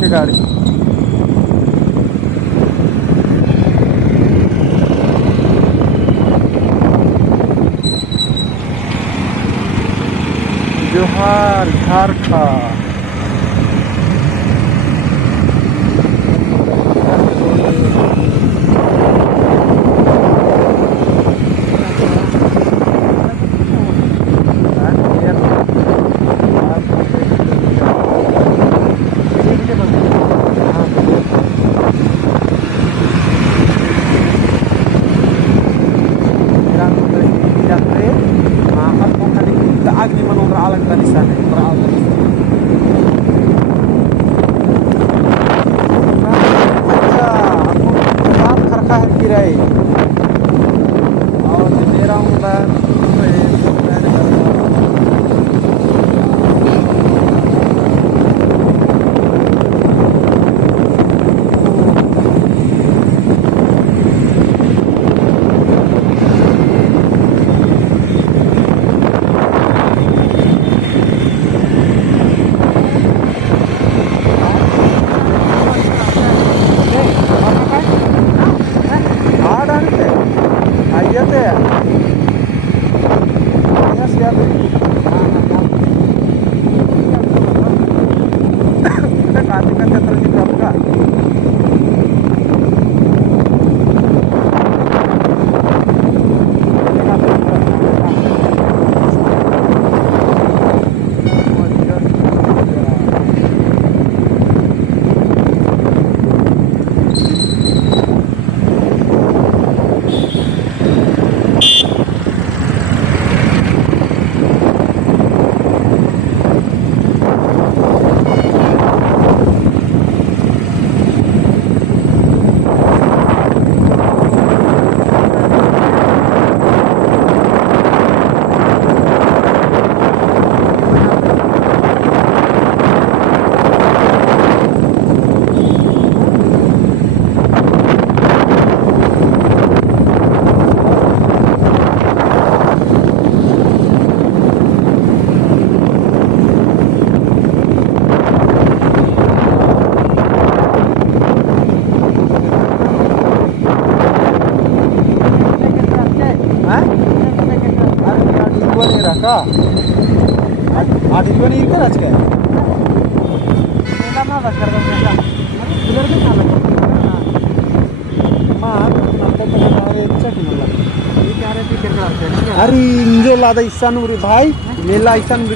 के गाड़ी जोहार Jharkhand agni manung raalan talisan raalan अच्छा आपको बात खरखा है किराए और मेरा का आठ रुपये नहीं कर आज के ना कर दो पैसा इधर के खाना मार नंतर तो हमारे चट मिला ये क्या रे टिकट कराते हैं अरे इंजो लादा ईशान भाई मेला ईशान